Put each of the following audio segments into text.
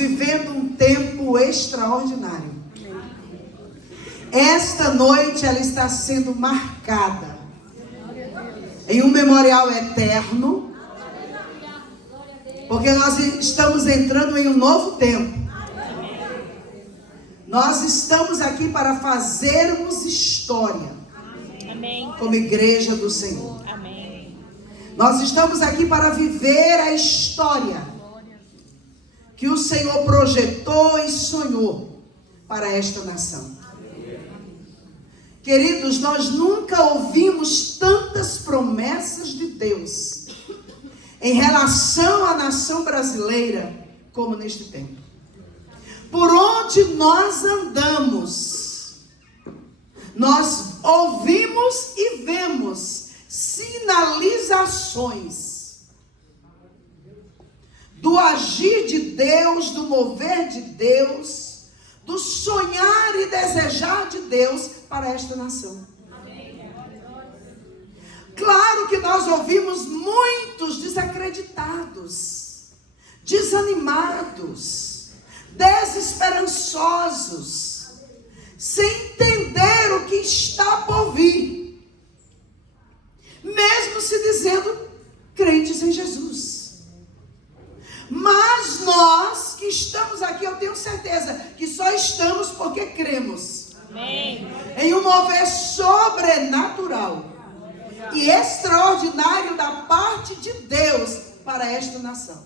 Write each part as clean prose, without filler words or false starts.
vivendo um tempo extraordinário. Esta noite ela está sendo marcada em um memorial eterno, porque nós estamos entrando em um novo tempo. Nós estamos aqui para fazermos história. Amém. Como igreja do Senhor. Amém. Nós estamos aqui para viver a história que o Senhor projetou e sonhou para esta nação. Queridos, nós nunca ouvimos tantas promessas de Deus em relação à nação brasileira como neste tempo. Por onde nós andamos, nós ouvimos e vemos sinalizações do agir de Deus, do mover de Deus, do sonhar e desejar de Deus para esta nação. Claro que nós ouvimos muitos desacreditados, desanimados, desesperançosos, sem entender o que está por vir, mesmo se dizendo crentes em Jesus. Mas nós que estamos aqui, eu tenho certeza que só estamos porque cremos. Amém. Em um mover sobrenatural e extraordinário da parte de Deus para esta nação.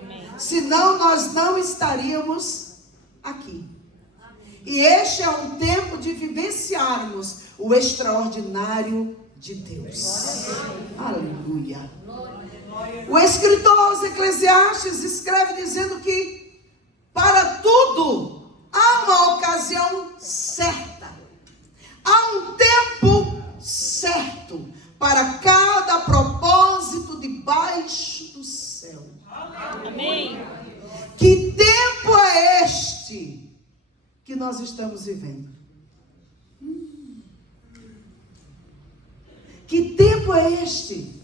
Amém. Senão nós não estaríamos aqui. E este é um tempo de vivenciarmos o extraordinário de Deus. Aleluia. O escritor aos Eclesiastes escreve dizendo que para tudo há uma ocasião certa. Há um tempo certo para cada propósito debaixo do céu. Amém. Que tempo é este que nós estamos vivendo? Que tempo é este?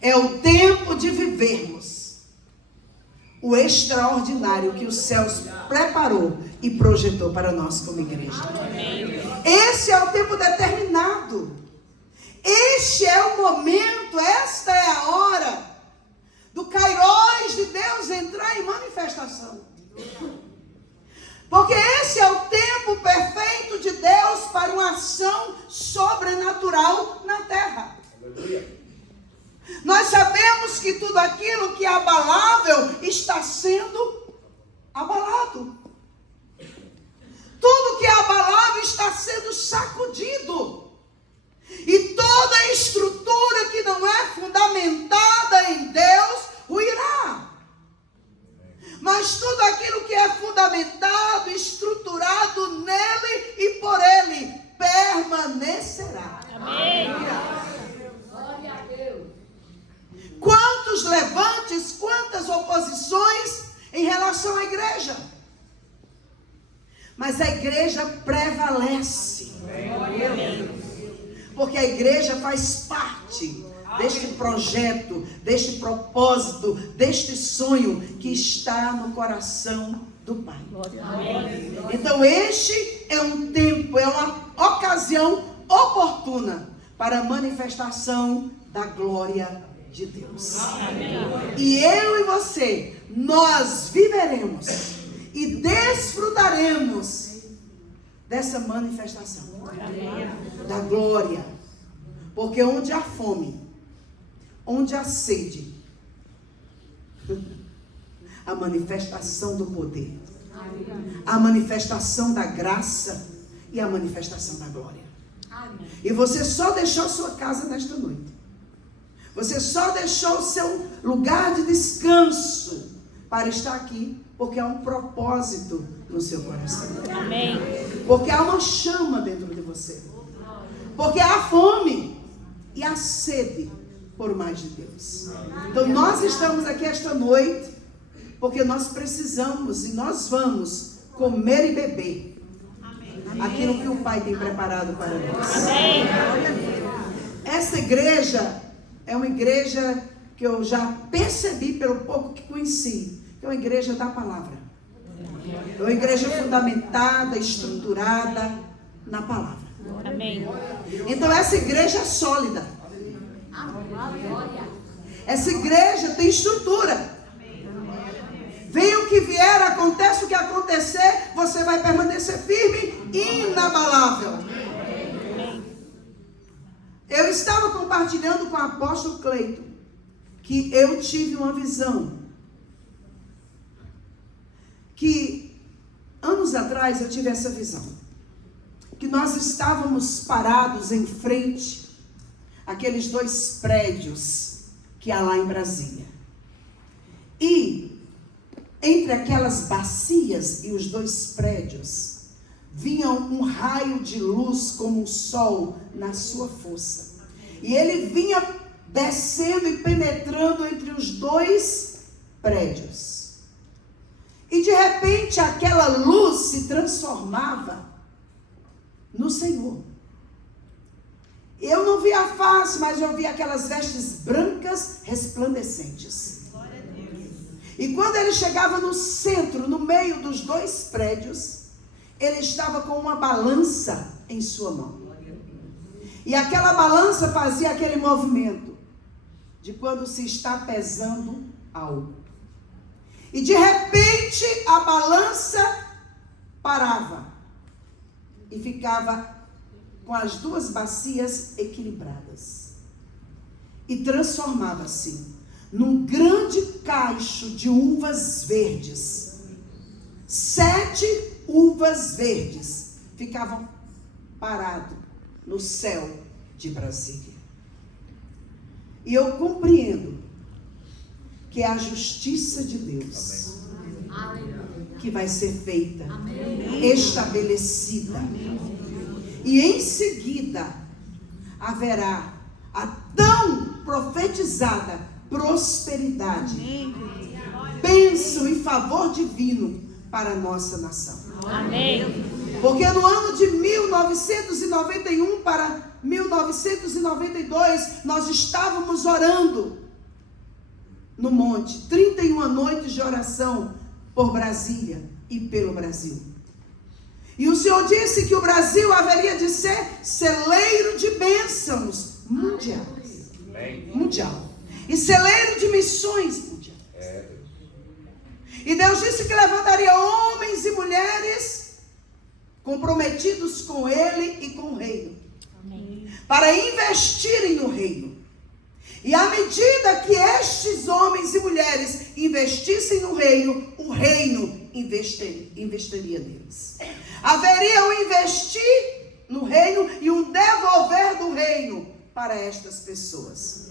É o tempo de vivermos o extraordinário que os céus preparou e projetou para nós como igreja. Esse é o tempo determinado. Este é o momento, esta é a hora do Kairos de Deus entrar em manifestação. Porque esse é o tempo perfeito de Deus para uma ação sobrenatural na terra. Aleluia. Nós sabemos que tudo aquilo que é abalável está sendo abalado. Tudo que é abalável está sendo sacudido. E toda estrutura que não é fundamentada em Deus ruirá. Mas tudo aquilo que é fundamentado, estruturado nele e por ele, permanecerá. Amém. Glória a Deus. Quantos levantes, quantas oposições em relação à igreja. Mas a igreja prevalece. Porque a igreja faz parte deste projeto, deste propósito, deste sonho que está no coração do Pai. Então este é um tempo, é uma ocasião oportuna para a manifestação da glória de Deus. E eu e você, nós viveremos e desfrutaremos dessa manifestação da glória. Porque onde há fome, onde há sede, a manifestação do poder, a manifestação da graça e a manifestação da glória. E você só deixou a sua casa nesta noite. Você só deixou o seu lugar de descanso para estar aqui, porque há um propósito no seu coração. Amém. Porque há uma chama dentro de você. Porque há fome e há sede por mais de Deus. Então nós estamos aqui esta noite porque nós precisamos e nós vamos comer e beber aquilo que o Pai tem preparado para nós. Amém. Essa igreja é uma igreja que eu já percebi pelo pouco que conheci. uma igreja da palavra. É uma igreja fundamentada, estruturada na palavra. Amém. Então essa igreja é sólida. Essa igreja tem estrutura. Venha o que vier, aconteça o que acontecer, você vai permanecer firme e inabalável. Eu estava compartilhando com o apóstolo Cleito que eu tive uma visão. Que anos atrás eu tive essa visão. Que nós estávamos parados em frente àqueles 2 prédios que há lá em Brasília. E entre aquelas bacias e os 2 prédios, vinha um raio de luz como um sol na sua força. E ele vinha descendo e penetrando entre os 2 prédios. E de repente aquela luz se transformava no Senhor. Eu não vi a face, mas eu vi aquelas vestes brancas resplandecentes. E quando ele chegava no centro, no meio dos 2 prédios, ele estava com uma balança em sua mão. E aquela balança fazia aquele movimento de quando se está pesando algo. E de repente a balança parava e ficava com as 2 bacias equilibradas. E transformava-se num grande cacho de uvas verdes. 7 uvas verdes ficavam paradas no céu de Brasília. E eu compreendo que é a justiça de Deus que vai ser feita, estabelecida. E em seguida haverá a tão profetizada prosperidade, bênção e favor divino para a nossa nação. Amém. Porque no ano de 1991 para 1992, nós estávamos orando no monte, 31 noites de oração por Brasília e pelo Brasil. E o Senhor disse que o Brasil haveria de ser celeiro de bênçãos mundial. E celeiro de missões mundiais. E Deus disse que levantaria homens e mulheres comprometidos com Ele e com o reino. Amém. Para investirem no reino. E à medida que estes homens e mulheres investissem no reino, o reino investiria neles. Haveria um investir no reino e um devolver do reino para estas pessoas.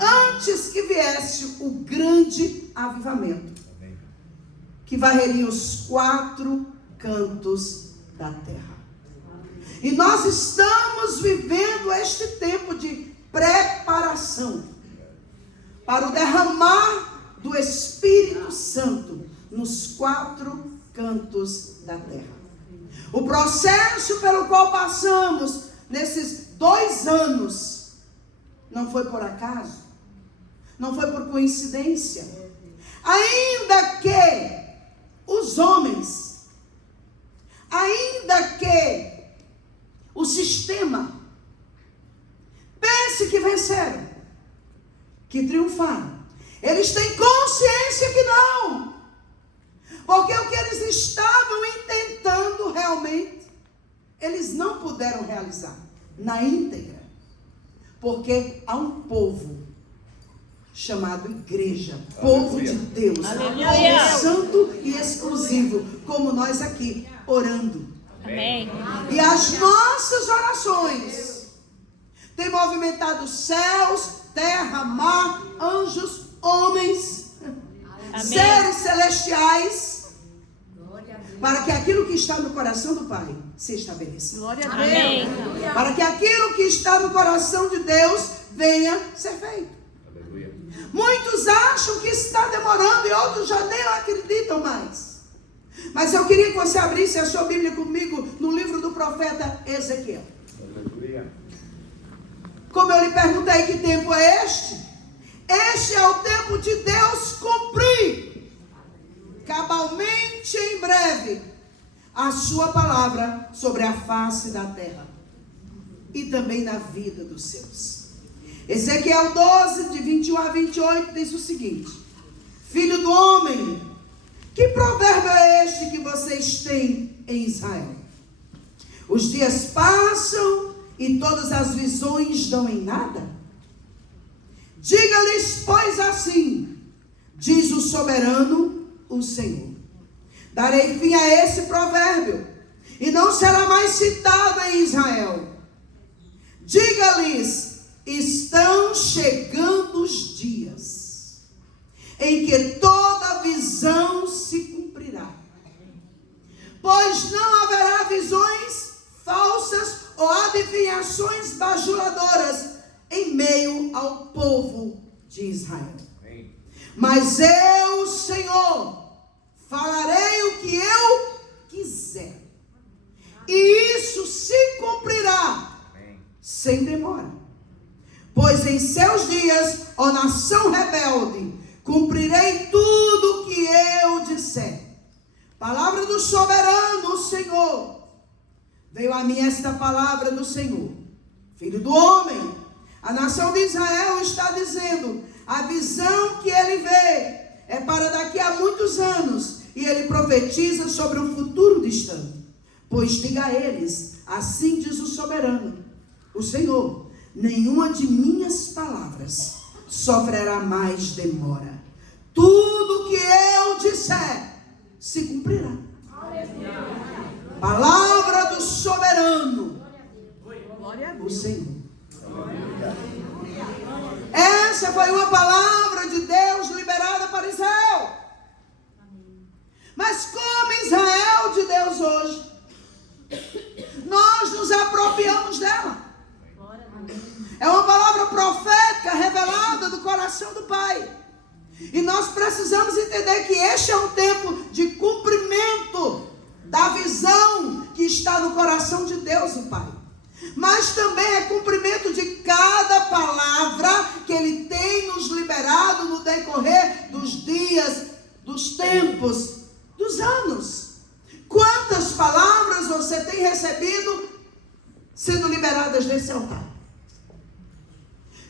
Antes que viesse o grande avivamento, que varreria os 4 cantos da terra. E nós estamos vivendo este tempo de preparação para o derramar do Espírito Santo nos 4 cantos da terra. O processo pelo qual passamos nesses 2 anos não foi por acaso, não foi por coincidência. Ainda que os homens, ainda que o sistema pense que venceram, que triunfaram, eles têm consciência que não, porque o que eles estavam intentando realmente, eles não puderam realizar na íntegra, porque há um povo chamado igreja, povo de Deus, povo santo e exclusivo, como nós aqui, orando. Amém. E as nossas orações têm movimentado céus, terra, mar, anjos, homens, Amém. seres celestiais, para que aquilo que está no coração do Pai se estabeleça. Amém. Para que aquilo que está no coração de Deus venha ser feito. Muitos acham que está demorando e outros já nem acreditam mais. Mas eu queria que você abrisse a sua Bíblia comigo no livro do profeta Ezequiel. Como eu lhe perguntei, que tempo é este? Este é o tempo de Deus cumprir cabalmente em breve a sua palavra sobre a face da terra e também na vida dos seus. Ezequiel 12, de 21 a 28, diz o seguinte: Filho do homem, que provérbio é este que vocês têm em Israel? Os dias passam e todas as visões dão em nada? Diga-lhes, pois, assim, diz o soberano, o Senhor: darei fim a esse provérbio, e não será mais citado em Israel. Diga-lhes, estão chegando os dias em que toda visão se cumprirá, pois não haverá visões falsas ou adivinhações bajuladoras em meio ao povo de Israel. Mas eu, Senhor, falarei o que eu quiser, e isso se cumprirá sem demora. Pois em seus dias, ó nação rebelde, cumprirei tudo o que eu disser. Palavra do soberano, o Senhor. Veio a mim esta palavra do Senhor: Filho do homem, a nação de Israel está dizendo, a visão que ele vê é para daqui a muitos anos, e ele profetiza sobre um futuro distante. Pois diga a eles, assim diz o soberano, o Senhor: nenhuma de minhas palavras sofrerá mais demora. Tudo que eu disser se cumprirá. Palavra do soberano, o Senhor. Essa foi uma palavra de Deus liberada para Israel. Mas como Israel de Deus hoje, nós nos apropriamos dela. É uma palavra profética revelada do coração do Pai. E nós precisamos entender que este é um tempo de cumprimento da visão que está no coração de Deus, o Pai. Mas também é cumprimento de cada palavra que Ele tem nos liberado no decorrer dos dias, dos tempos, dos anos. Quantas palavras você tem recebido sendo liberadas nesse altar?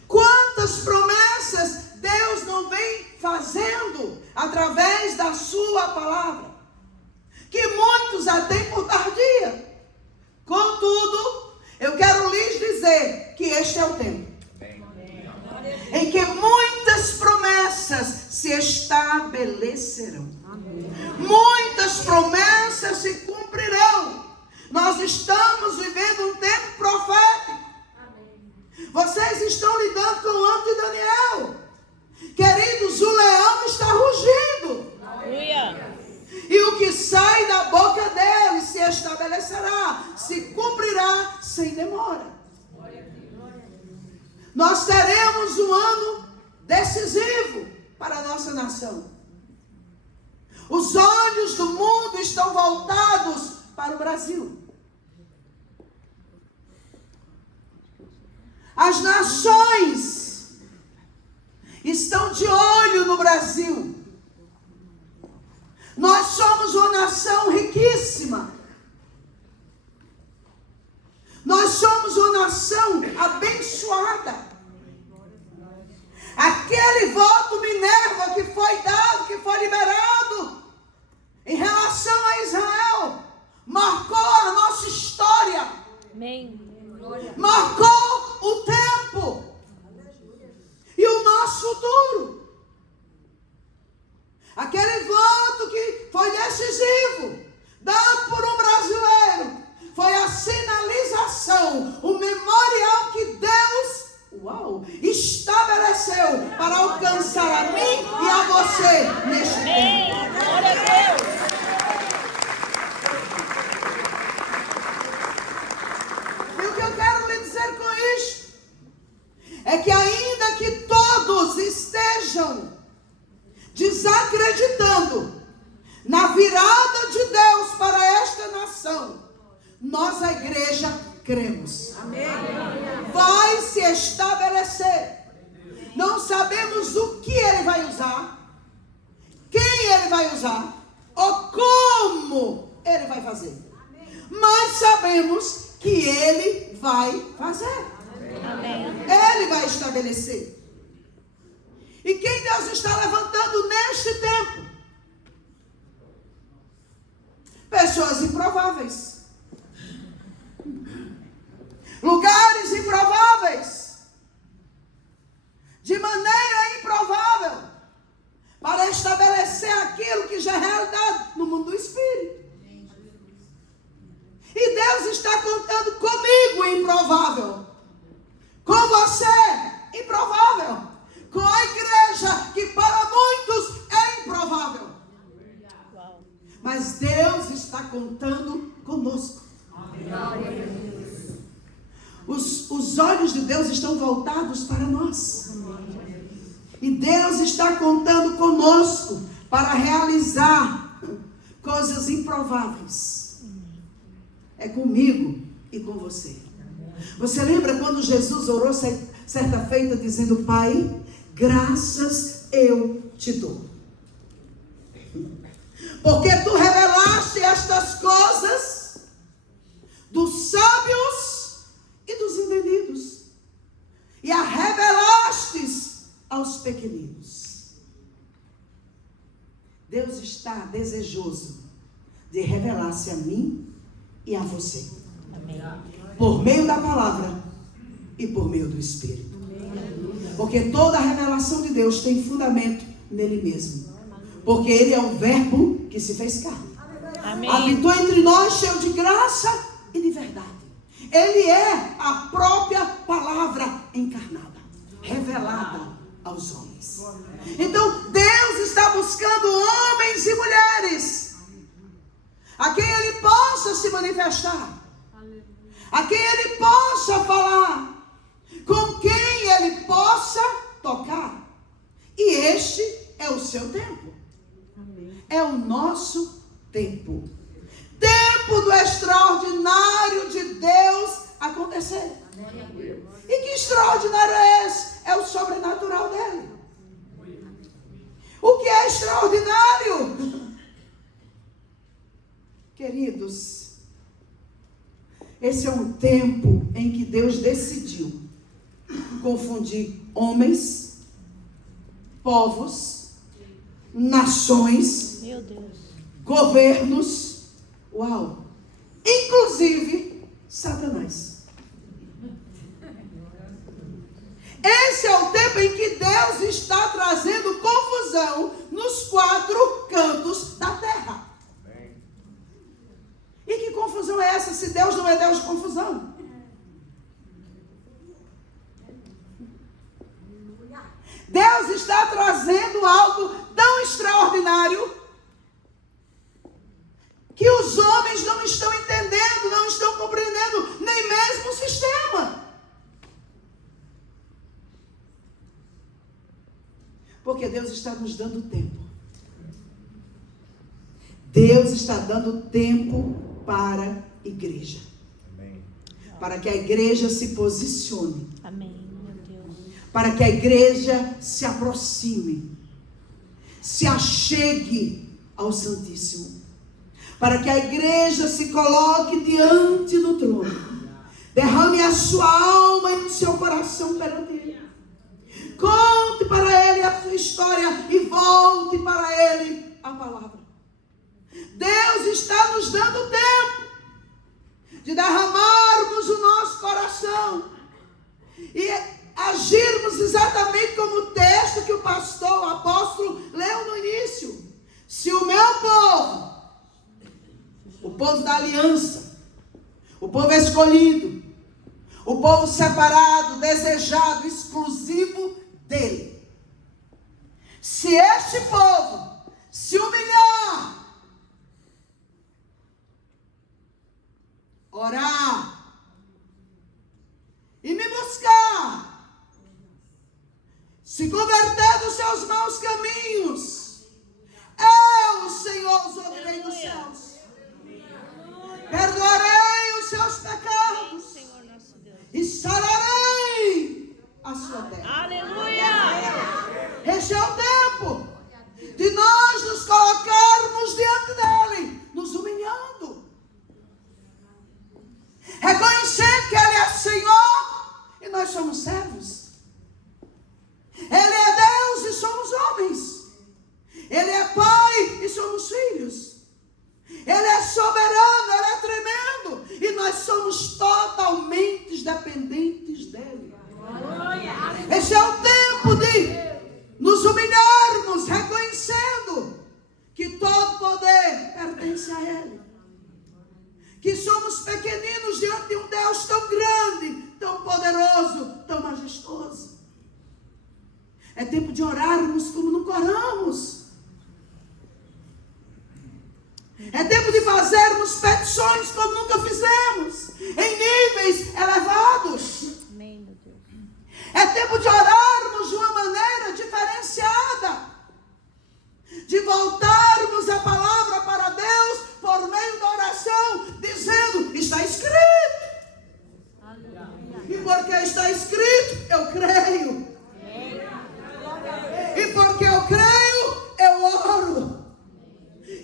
Quantas promessas Deus não vem fazendo através da sua palavra, que muitos a têm por tardia. Contudo, eu quero lhes dizer que este é o tempo em que muitas promessas se estabelecerão. Muitas promessas se cumprirão. Nós estamos vivendo um tempo profético. Vocês estão lidando com o ano de Daniel. Queridos, o leão está rugindo. E o que sai da boca dele se estabelecerá, se cumprirá sem demora. Nós teremos um ano decisivo para a nossa nação. Os olhos do mundo estão voltados para o Brasil. As nações estão de olho no Brasil. Nós somos uma nação riquíssima. Nós somos uma nação abençoada. Aquele voto Minerva que foi dado, que foi liberado em relação a Israel, marcou a nossa história. Amém. Marcou o tempo e o nosso futuro. Aquele voto que foi decisivo, dado por um brasileiro, foi a sinalização, o memorial que Deus, estabeleceu para alcançar a mim e a você neste tempo. Glória a Deus. E o que eu quero lhe dizer com isto é que ainda que todos estejam desacreditando na virada de Deus para esta nação, nós, a igreja, cremos. Amém. Vai se estabelecer. Não sabemos o que Ele vai usar, quem Ele vai usar, como Ele vai fazer. Mas sabemos que Ele vai fazer. Amém. Ele vai estabelecer. E quem Deus está levantando neste tempo? Pessoas improváveis. Lugares improváveis. De maneira improvável. Para estabelecer aquilo que já é realidade no mundo do Espírito. E Deus está contando comigo, improvável. Com você, improvável. Com a igreja, que para muitos é improvável. Uau. Mas Deus está contando conosco. Os olhos de Deus estão voltados para nós. E Deus está contando conosco para realizar coisas improváveis. É comigo e com você. Você lembra quando Jesus orou certa feita dizendo: Pai, graças eu te dou. Porque tu revelaste estas coisas dos sábios e dos entendidos. E a revelastes aos pequeninos. Deus está desejoso de revelar-se a mim e a você. Amém. Por meio da palavra e por meio do Espírito. Porque toda a revelação de Deus tem fundamento nele mesmo. Porque Ele é o verbo que se fez carne. Amém. Habitou entre nós cheio de graça e de verdade. Ele é a própria palavra encarnada, revelada aos homens. Então Deus está buscando homens e mulheres a quem Ele possa se manifestar, a quem Ele possa falar, com quem Ele possa tocar. E este é o seu tempo. É o nosso tempo. Tempo do extraordinário de Deus acontecer. E que extraordinário é esse? É o sobrenatural dele. O que é extraordinário? Queridos, esse é um tempo em que Deus decidiu confundir homens, povos, nações, Meu Deus. governos, uau, inclusive Satanás. Esse é o tempo em que Deus está trazendo confusão nos 4 cantos da terra. E que confusão é essa se Deus não é Deus de confusão? Deus está trazendo algo tão extraordinário que os homens não estão entendendo, não estão compreendendo, nem mesmo o sistema. Porque Deus está nos dando tempo. Deus está dando tempo para a igreja. Amém. Para que a igreja se posicione. Amém, meu Deus. Para que a igreja se aproxime. Se achegue ao Santíssimo. Para que a igreja se coloque diante do trono. Derrame a sua alma e o seu coração perante Ele. Conte para Ele a sua história e volte para Ele a palavra. Deus está nos dando tempo de derramarmos o nosso coração e agirmos exatamente como o texto que o pastor, o apóstolo, leu no início. Se o meu povo, o povo da aliança, o povo escolhido, o povo separado, desejado, exclusivo dele, se este povo se humilhar, orar e me buscar, se converter dos seus maus caminhos, eu, o Senhor, os ouvirei dos céus, perdoarei os seus pecados Senhor nosso Deus. e sararei a sua terra. Aleluia! Este é o tempo de nós nos colocarmos diante dele, nos humilharmos pertence a Ele. Que somos pequeninos diante de um Deus tão grande, tão poderoso, tão majestoso. É tempo de orarmos como nunca oramos. É tempo de fazermos petições como nunca fizemos, em níveis elevados. Amém, meu Deus. É tempo de orarmos de uma maneira diferenciada, de voltarmos a palavra para Deus por meio da oração, dizendo: está escrito. E porque está escrito, eu creio. E porque eu creio, eu oro.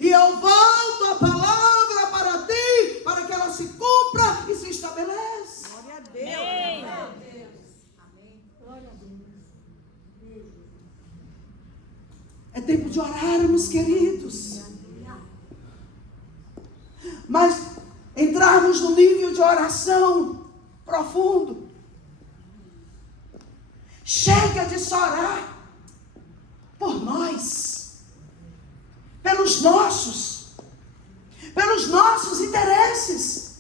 E eu volto a palavra para ti, para que ela se cumpra e se estabeleça. Glória a Deus. Amém. É tempo de orarmos, queridos. Mas entrarmos no nível de oração profundo. Chega de só orar por nós, pelos nossos interesses.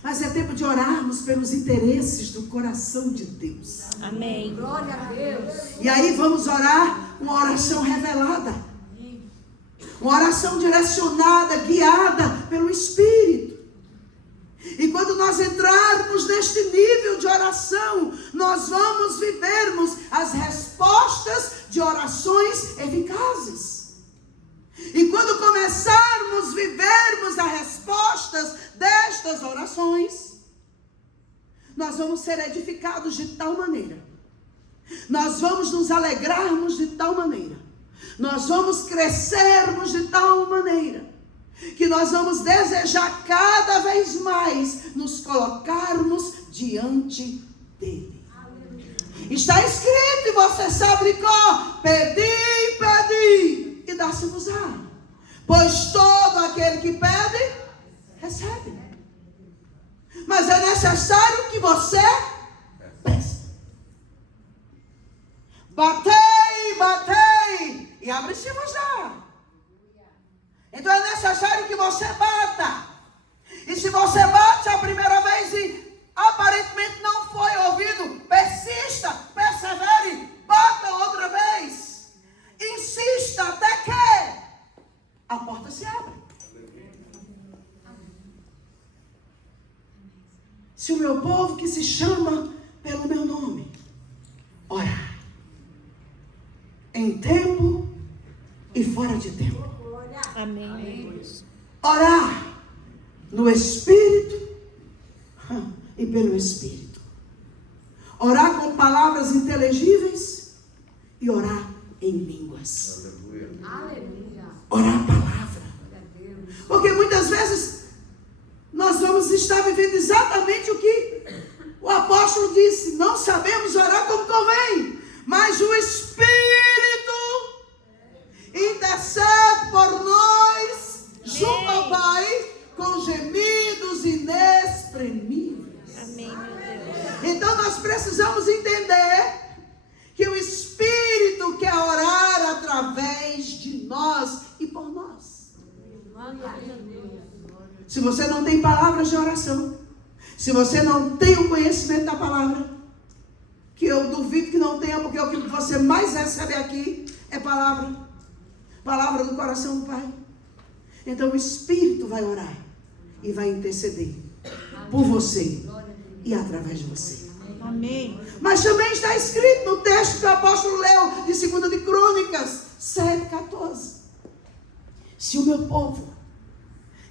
Mas é tempo de orarmos pelos interesses do coração de Deus. Amém. Glória a Deus. E aí vamos orar uma oração revelada. Uma oração direcionada, guiada pelo Espírito. E quando nós entrarmos neste nível de oração, nós vamos vivermos as respostas de orações eficazes. E quando começarmos a vivermos as respostas destas orações, nós vamos ser edificados de tal maneira. Nós vamos nos alegrarmos de tal maneira. Nós vamos crescermos de tal maneira que nós vamos desejar cada vez mais nos colocarmos diante dele. Está escrito, e você sabe qual? Pedi, e dá-se-vos-á. Pois todo aquele que pede, recebe. Mas é necessário que você peça. Batei, e abre-se-vos-á. Então é necessário que você bata. E se você bate a primeira vez e aparentemente não foi ouvido, persista, persevere, bata outra vez. Insista até que a porta se abra. Se o meu povo que se chama pelo meu nome orar em tempo e fora de tempo, Amém, meu Deus. orar no Espírito e pelo Espírito. Orar com palavras inteligíveis e orar em línguas. Aleluia. Orar a palavra. Glória a Deus. Porque muitas vezes nós vamos estar vivendo exatamente o que o apóstolo disse. Não sabemos orar como convém, mas o Espírito intercede por nós junto ao Pai com gemidos inexprimíveis. Amém, meu Deus. Então nós precisamos entender que o Espírito quer orar através de nós e por nós. Se você não tem palavras de oração, se você não tem o conhecimento da palavra, que eu duvido que não tenha, porque o que você mais recebe aqui é palavra do coração do Pai. Então o Espírito vai orar e vai interceder por você e através de você. Amém. Mas também está escrito no texto que o apóstolo leu de 2 de Crônicas 7:14. Se o meu povo,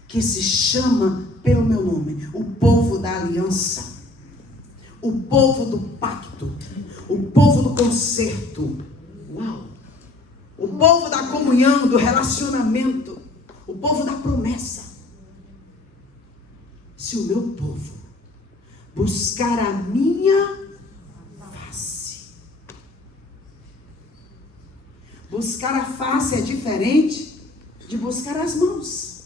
que se chama pelo meu nome, o povo da aliança, o povo do pacto, o povo do concerto, o povo da comunhão, do relacionamento, o povo da promessa. Se o meu povo buscar a minha face. Buscar a face é diferente de buscar as mãos.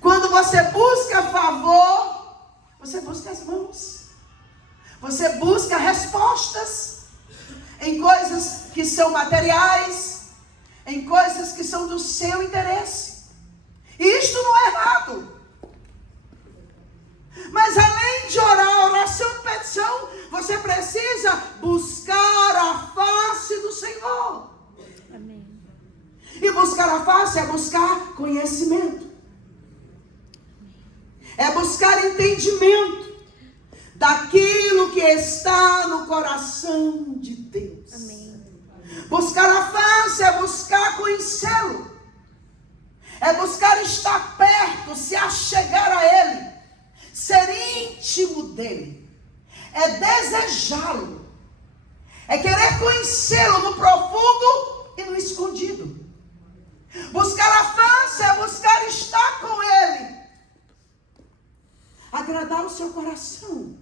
Quando você busca favor, você busca as mãos. Você busca respostas em coisas que são materiais, em coisas que são do seu interesse. E isto não é errado. Mas além de orar, oração de petição, você precisa buscar a face do Senhor. Amém. E buscar a face é buscar conhecimento. É buscar entendimento daquilo que está no coração de Deus. Amém. Buscar a face é buscar conhecê-lo. É buscar estar perto, se achegar a Ele. Ser íntimo dEle. É desejá-lo. É querer conhecê-lo no profundo e no escondido. Buscar a face é buscar estar com Ele. Agradar o seu coração.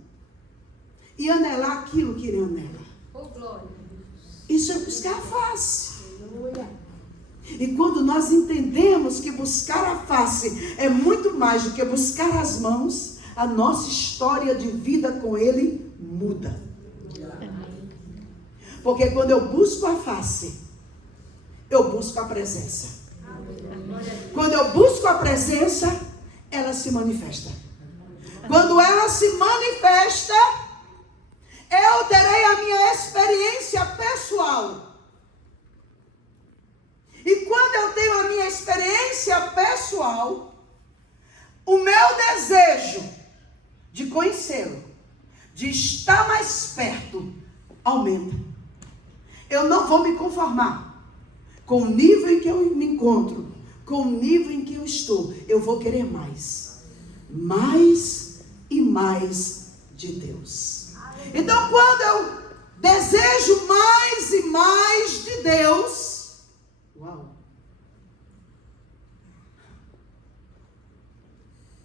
E anelar aquilo que Ele anela. Oh, glória. Isso é buscar a face. E quando nós entendemos que buscar a face é muito mais do que buscar as mãos, a nossa história de vida com Ele muda. Porque quando eu busco a face, eu busco a presença. Quando eu busco a presença, ela se manifesta. Quando ela se manifesta, eu terei a minha experiência pessoal. E quando eu tenho a minha experiência pessoal, o meu desejo de conhecê-lo, de estar mais perto, aumenta. Eu não vou me conformar com o nível em que eu me encontro, com o nível em que eu estou. Eu vou querer mais. Mais e mais de Deus. Então, quando eu desejo mais e mais de Deus, uau!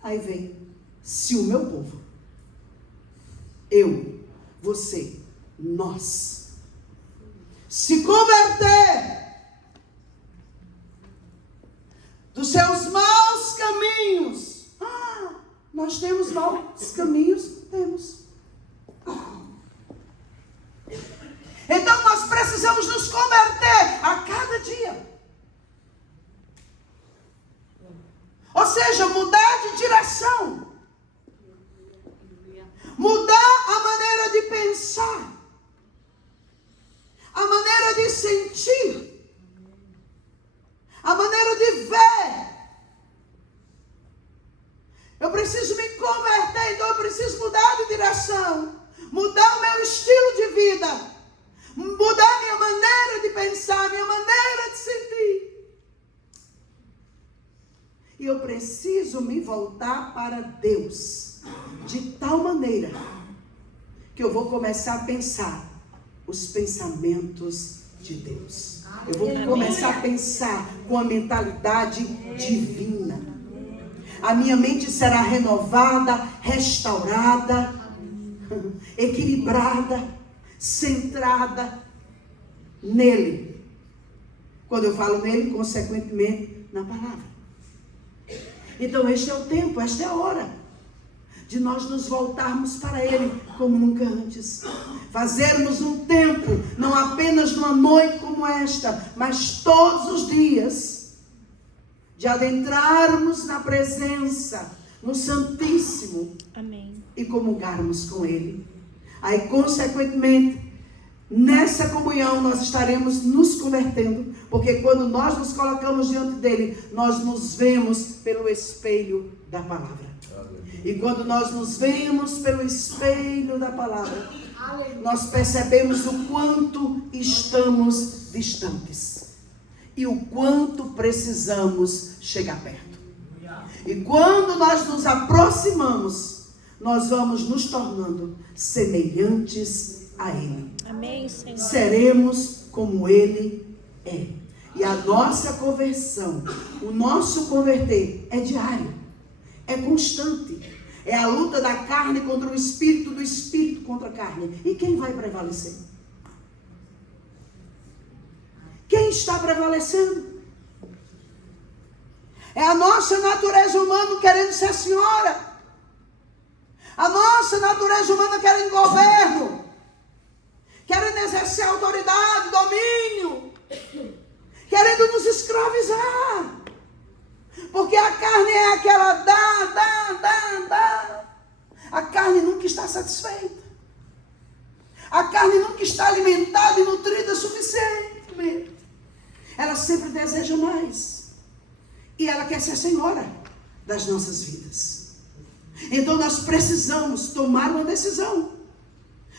Aí vem, se o meu povo, eu, você, nós, se converter dos seus maus caminhos. Nós temos maus caminhos? Temos. Então nós precisamos nos converter a cada dia. Ou seja, mudar de direção. Mudar a maneira de pensar. A maneira de sentir. A maneira de ver. Eu preciso me converter, então eu preciso mudar de direção. Mudar o meu estilo de vida. Mudar minha maneira de pensar, minha maneira de sentir. E eu preciso me voltar para Deus. De tal maneira que eu vou começar a pensar os pensamentos de Deus. Eu vou começar a pensar com a mentalidade divina. A minha mente será renovada, restaurada, equilibrada, centrada nele. Quando eu falo nele, consequentemente, na palavra. Então este é o tempo, esta é a hora de nós nos voltarmos para Ele como nunca antes. Fazermos um tempo, não apenas numa noite como esta, mas todos os dias, de adentrarmos na presença, no Santíssimo. Amém. E comungarmos com Ele. Aí, consequentemente, nessa comunhão nós estaremos nos convertendo, porque quando nós nos colocamos diante dele, nós nos vemos pelo espelho da palavra. E quando nós nos vemos pelo espelho da palavra, nós percebemos o quanto estamos distantes e o quanto precisamos chegar perto. E quando nós nos aproximamos, nós vamos nos tornando semelhantes a Ele. Amém, Senhor. Seremos como Ele é. E a nossa conversão, o nosso converter é diário, é constante. É a luta da carne contra o espírito, do espírito contra a carne. E quem vai prevalecer? Quem está prevalecendo? É a nossa natureza humana querendo ser senhora. A nossa natureza humana querendo governo. Querendo exercer autoridade, domínio. querendo nos escravizar. Porque a carne é aquela dá. A carne nunca está satisfeita. A carne nunca está alimentada e nutrida suficientemente. Ela sempre deseja mais. E ela quer ser senhora das nossas vidas. Então nós precisamos tomar uma decisão.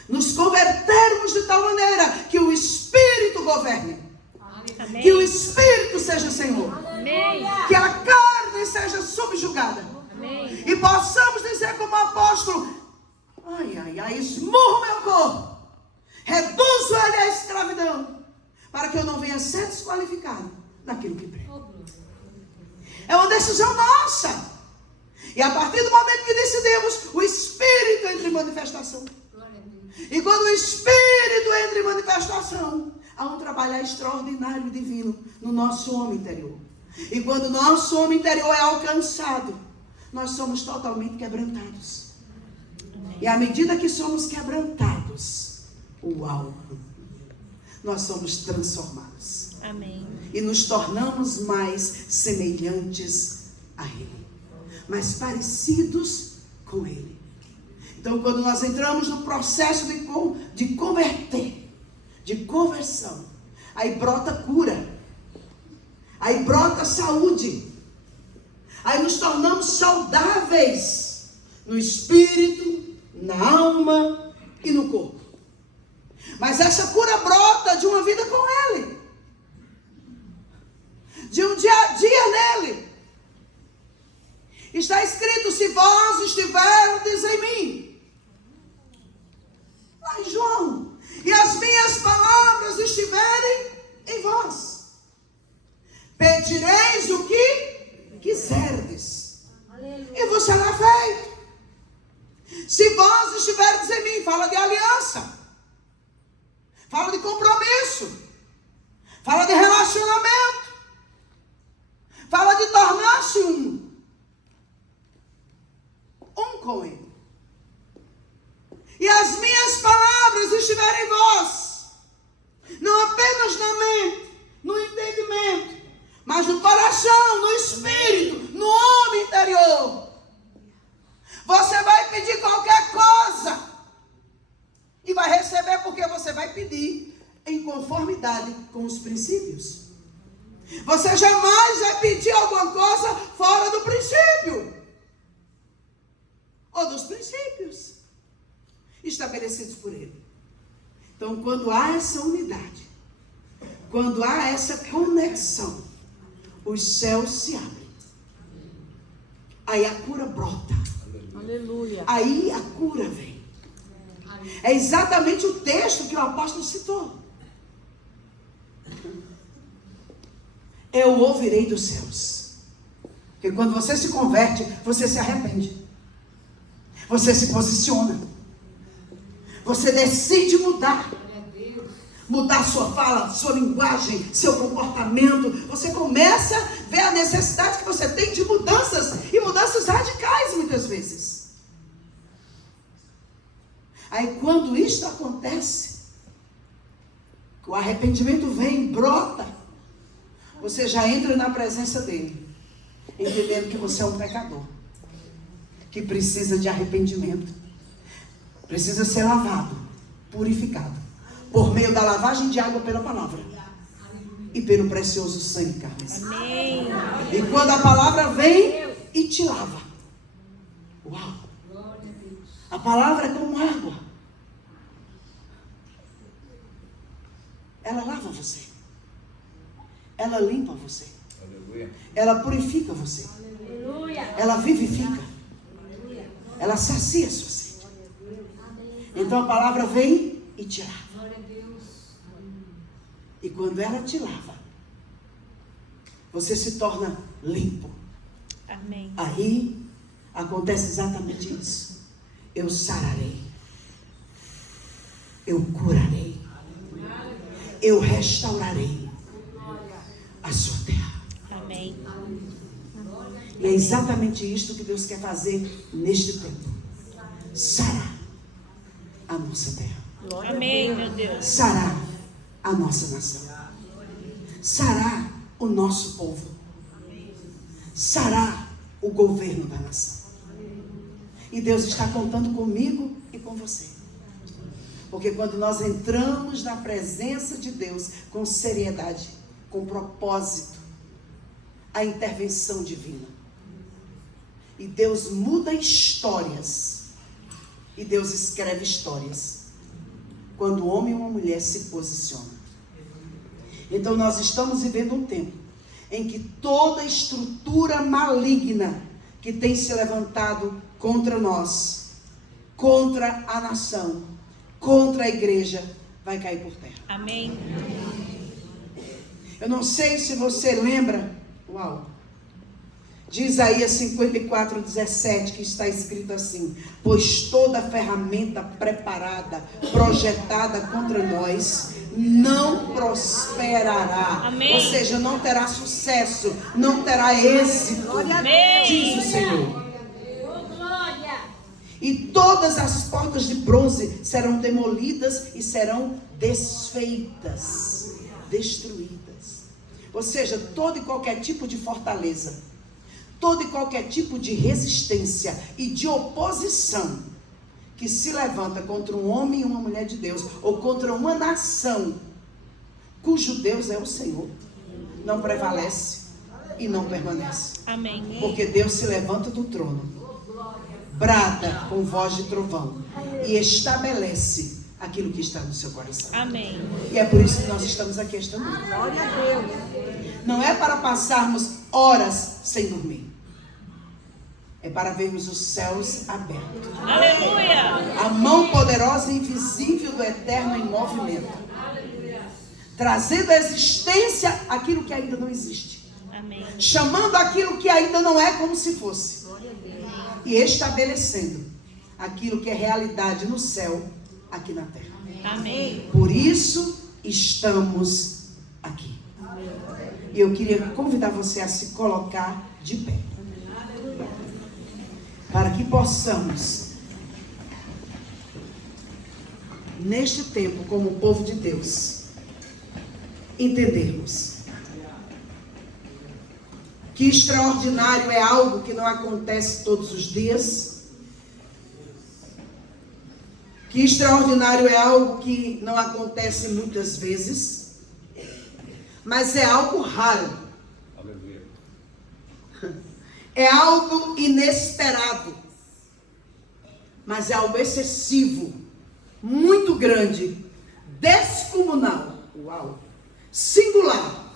Nos convertermos de tal maneira que o Espírito governe. Amém. Que o Espírito seja Senhor. Amém. Que a carne seja subjugada. Amém. E possamos dizer como apóstolo: ai, esmurro meu corpo. Reduzo ele à escravidão. Para que eu não venha ser desqualificado naquilo que prego. É uma decisão nossa. E a partir do momento que decidimos, o Espírito entra em manifestação. E quando o Espírito entra em manifestação, há um trabalho extraordinário e divino no nosso homem interior. E quando o nosso homem interior é alcançado, nós somos totalmente quebrantados. E à medida que somos quebrantados, nós somos transformados. Amém. E nos tornamos mais semelhantes a Ele. Mais parecidos com Ele. Então, quando nós entramos no processo de converter, de conversão, aí brota cura. Aí brota saúde. Aí nos tornamos saudáveis no espírito, na alma e no corpo. Mas essa cura brota de uma vida com Ele. De um dia a dia nele. Está escrito: se vós estiverdes em mim. Lá em João. E as minhas palavras estiverem em vós. Pedireis o que quiserdes. E vos será feito. Se vós estiverdes em mim. Fala de aliança. Fala de compromisso. Fala de relacionamento. Fala de tornar-se um com Ele. E as minhas palavras estiverem em vós. Não apenas na mente, no entendimento, mas no coração, no espírito, no homem interior. Você vai pedir qualquer coisa e vai receber, porque você vai pedir em conformidade com os princípios. Você jamais vai pedir alguma coisa fora do princípio. Ou dos princípios estabelecidos por Ele. Então, quando há essa unidade, quando há essa conexão, os céus se abrem. Aí a cura brota. Aleluia. Aí a cura vem. É exatamente o texto que o apóstolo citou. Eu ouvirei dos céus. Porque quando você se converte, você se arrepende. Você se posiciona. Você decide mudar. Mudar sua fala, sua linguagem, seu comportamento. Você começa a ver a necessidade que você tem de mudanças. E mudanças radicais muitas vezes. Aí quando isto acontece, o arrependimento vem, brota. Você já entra na presença dele. Entendendo que você é um pecador. Que precisa de arrependimento. Precisa ser lavado, purificado. Por meio da lavagem de água pela palavra. E pelo precioso sangue carmesí. Amém. E quando a palavra vem e te lava. Uau! A palavra é como água. Ela lava você. Ela limpa você. Ela purifica você. Ela vivifica. Ela sacia sua sede. Então a palavra vem e te lava. E quando ela te lava, você se torna limpo. Amém. Aí acontece exatamente isso. Eu sararei. Eu curarei. Eu restaurarei a sua terra. Amém. E é exatamente isto que Deus quer fazer neste tempo. Sarar a nossa terra. Amém, meu Deus. Sarar a nossa nação. Sarar o nosso povo. Sará o governo da nação. E Deus está contando comigo e com você. Porque quando nós entramos na presença de Deus com seriedade, com propósito, a intervenção divina. E Deus muda histórias. E Deus escreve histórias. Quando o homem e uma mulher se posicionam. Então nós estamos vivendo um tempo em que toda estrutura maligna que tem se levantado contra nós, contra a nação, contra a igreja, vai cair por terra. Amém. Eu não sei se você lembra, de Isaías 54:17, que está escrito assim: pois toda ferramenta preparada, projetada contra nós, não prosperará. Amém. Ou seja, não terá sucesso, não terá êxito, Amém. diz o Senhor. E todas as portas de bronze serão demolidas e serão desfeitas, destruídas. Ou seja, todo e qualquer tipo de fortaleza, todo e qualquer tipo de resistência e de oposição que se levanta contra um homem e uma mulher de Deus, ou contra uma nação cujo Deus é o Senhor, não prevalece e não permanece. Amém. Porque Deus se levanta do trono, brada com voz de trovão e estabelece aquilo que está no seu coração. Amém. E é por isso que nós estamos aqui esta noite. Glória a Deus. Não é para passarmos horas sem dormir. É para vermos os céus abertos. Aleluia. A mão poderosa e invisível do Eterno em movimento. Trazendo à existência aquilo que ainda não existe. Amém. Chamando aquilo que ainda não é como se fosse. E estabelecendo aquilo que é realidade no céu, aqui na terra. Amém. Por isso estamos aqui. E eu queria convidar você a se colocar de pé. Para que possamos, neste tempo, como povo de Deus, entendermos que extraordinário é algo que não acontece todos os dias, que extraordinário é algo que não acontece muitas vezes, mas é algo raro. É algo inesperado, mas é algo excessivo, muito grande, descomunal, singular,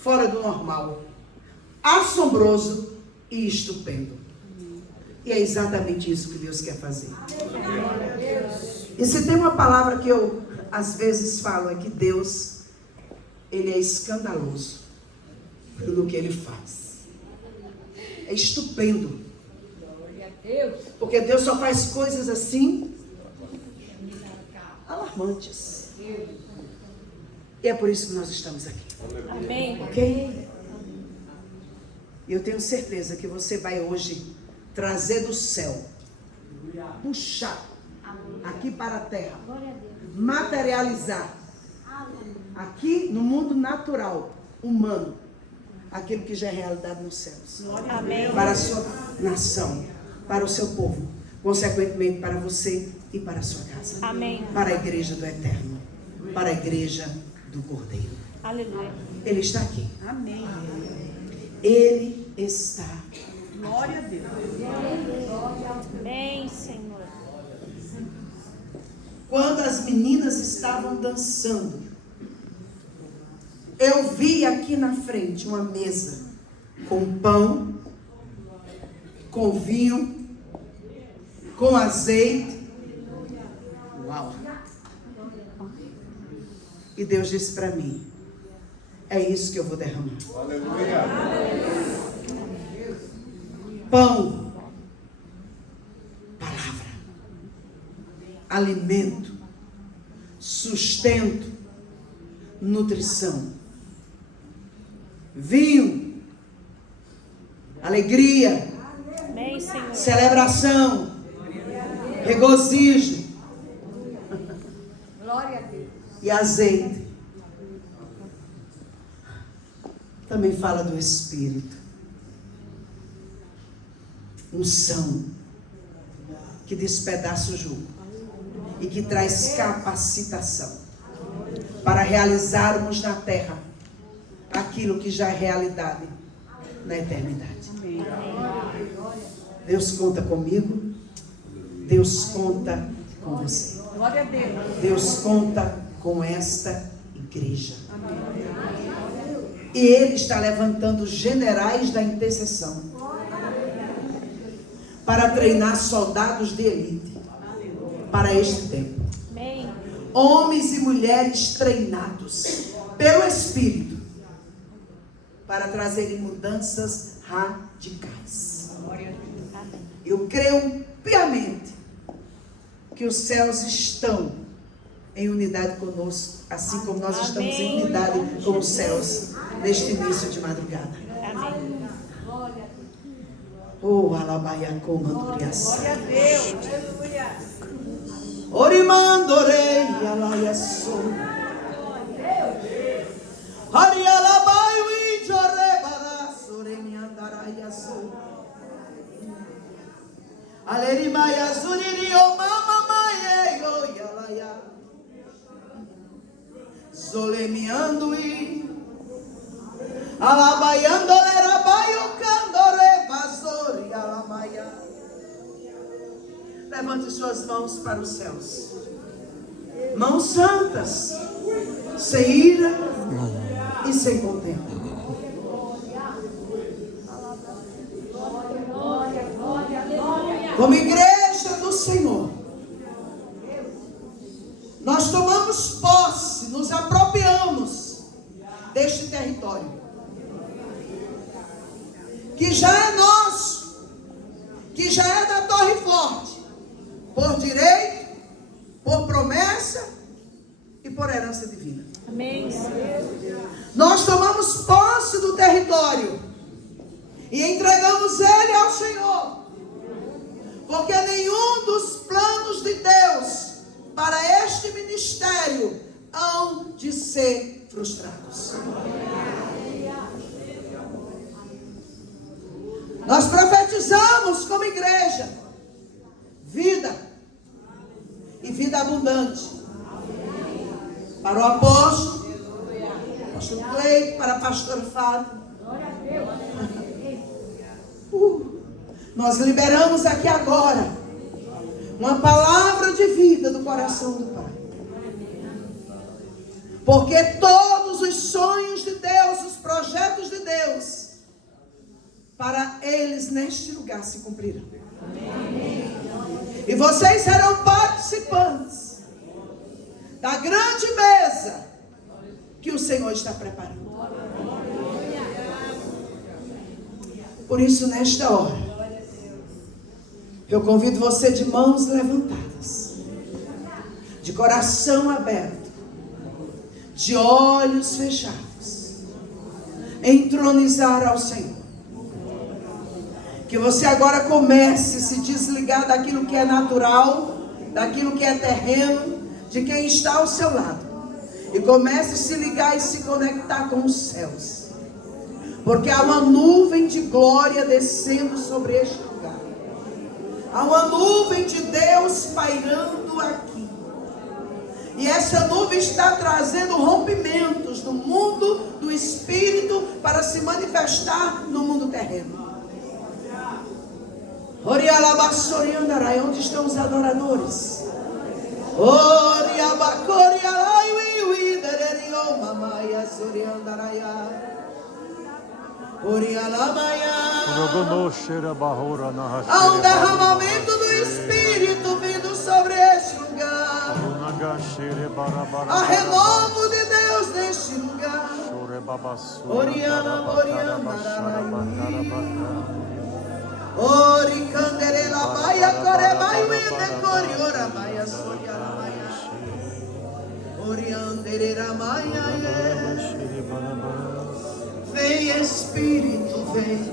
fora do normal, assombroso e estupendo. E é exatamente isso que Deus quer fazer. E se tem uma palavra que eu às vezes falo, é que Deus, Ele é escandaloso no que Ele faz. É estupendo. Porque Deus só faz coisas assim alarmantes. E é por isso que nós estamos aqui. Amém. Ok? E eu tenho certeza que você vai hoje trazer do céu, puxar aqui para a terra, materializar aqui no mundo natural, humano, aquilo que já é realidade nos céus. Amém. Para a sua nação, para o seu povo, consequentemente para você e para a sua casa. Amém. Para a igreja do Eterno, para a igreja do Cordeiro. Aleluia. Ele está aqui. Amém. Ele está. Glória a Deus. Amém, Senhor. Quando as meninas estavam dançando, eu vi aqui na frente uma mesa com pão, com vinho, com azeite. Uau! E Deus disse para mim: é isso que eu vou derramar. Pão, palavra, alimento, sustento, nutrição, vinho, alegria, Amém, Senhor. celebração, regozijo Glória a Deus. e azeite. também fala do Espírito. Unção que despedaça o jugo e que traz capacitação para realizarmos na terra aquilo que já é realidade na eternidade. Deus conta comigo, Deus conta com você. Glória a Deus. Deus conta com esta igreja. E Ele está levantando generais da intercessão para treinar soldados de elite para este tempo. Amém. Homens e mulheres treinados pelo Espírito para trazerem mudanças radicais. Eu creio piamente que os céus estão em unidade conosco, assim como nós estamos em unidade com os céus neste início de madrugada. Amém. Oh, alabaia comandoriaça. Glória a Deus. Aleluia. Orimandorei alaiaço. Arialabaio e jorebaraço remiandaraiaço. Alerimaia zuririo mama maie oialaia. Zolemiando e alabaiando lerabaio candore vazori alamaia. Levante suas mãos para os céus. Mãos santas, sem ira e sem contenda. Como igreja do Senhor, nós tomamos posse, nos apropriamos deste território, que já é nosso, que já é da Torre Forte, por direito, por promessa e por herança divina. Amém. Nós tomamos posse do território e entregamos ele ao Senhor, porque nenhum dos planos de Deus para este ministério hão de ser frustrados. Nós profetizamos como igreja vida e vida abundante para o apóstolo Cleito, para a pastora Fábio. Nós liberamos aqui agora uma palavra de vida do coração do Pai. Porque todos os sonhos de Deus, os projetos de Deus, para eles neste lugar se cumprirão. E vocês serão participantes da grande mesa que o Senhor está preparando. Por isso, nesta hora, eu convido você de mãos levantadas, de coração aberto, de olhos fechados, entronizar ao Senhor. Que você agora comece a se desligar daquilo que é natural, daquilo que é terreno, de quem está ao seu lado. E comece a se ligar e se conectar com os céus. Porque há uma nuvem de glória descendo sobre este lugar. Há uma nuvem de Deus pairando aqui. E essa nuvem está trazendo rompimentos no mundo do Espírito para se manifestar no mundo terreno. Onde estão os adoradores? Há um derramamento do Espírito vindo sobre este lugar. Há renovo de Deus neste lugar. Ori canderela baia corebaio e decori ora baia soriara baia. Ori anderera maia. Vem Espírito, vem.